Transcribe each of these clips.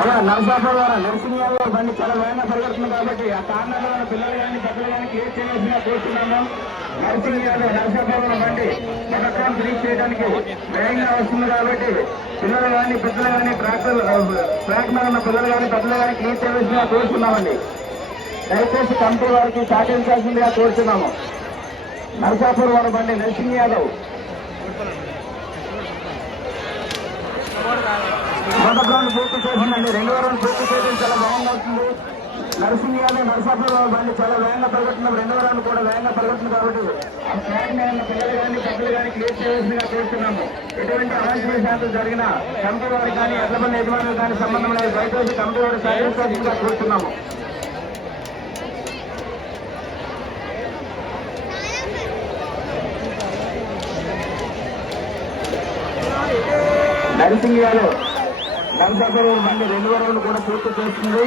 అలా నరసాపూర్ ద్వారా నరసింహ బండి చాలా వేగంగా పరిగెడుతుంది కాబట్టి ఆ కారణాల మన పిల్లలు కానీ పెద్దలు కానీ క్లియర్ చేయవలసిందిగా కోరుతున్నాము నరసింహ నరసాపూర్ బండి పథకం రీచ్ చేయడానికి వేగంగా వస్తుంది కాబట్టి పిల్లలు కానీ పెద్దలు కానీ ట్రాక్టర్ ట్రాక్ మీద ఉన్న పిల్లలు కానీ పెద్దలు కానీ క్లియర్ చేయవలసిందిగా కోరుతున్నామండి. దయచేసి కమిటీ వారికి సహకరించాల్సిందిగా కోరుతున్నాము. నరసాపూర్ వారి బండి నరసింహ యాదవ్. మొదటి రౌండ్ పూర్తి చేసిందండి. రెండో రౌండ్ పూర్తి చేయడం చాలా వేగంగా అవుతుంది. నరసింహ యాదవ్ నరసాపురం బండి చాలా వేగంగా పరిగెడుతున్నారు. రెండో రౌండ్ కూడా వేగంగా పరిగెత్తుంది కాబట్టి ఆ ట్రాక్ పిల్లలు కానీ పెద్దలు కానీ క్లియర్ చేయవలసిందిగా కోరుతున్నాము ఎటువంటి అవాంఛనీయ శాతం జరిగిన కమిటీ వారికి కానీ ఎడ్లబండి యజమానులు కానీ సంబంధం లేదు. దయచేసి కమిటీ వారికి సహకరించాల్సిందిగా కోరుతున్నాము. నరసింహ యాదవ్ నరసాపురం బండి రెండు వరలు కూడా పూర్తి చేస్తుంది.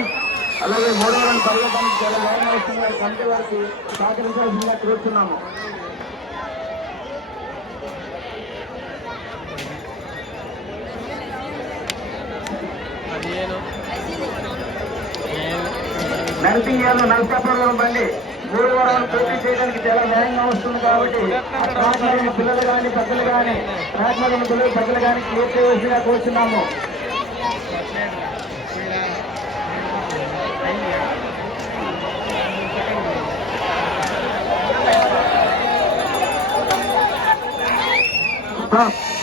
అలాగే మూడో రౌండ్ పరిగెత్తడానికి చాలా వేగంగా వస్తుంది కమిటీ వారికి సహకరించాల్సిందిగా కోరుతున్నాము పదిహేను నరసింగ్ యాదవ్ నరసాపురం బండి మూడు వారాలు పూర్తి చేయడానికి చాలా వేగంగా వస్తుంది కాబట్టి ఆ పిల్లలు కానీ పెద్దలు కానీ ట్రాక్ పిల్లలు పెద్దలు కానీ క్లియర్ చేయవలసిందిగా కోరుతున్నాము Huh?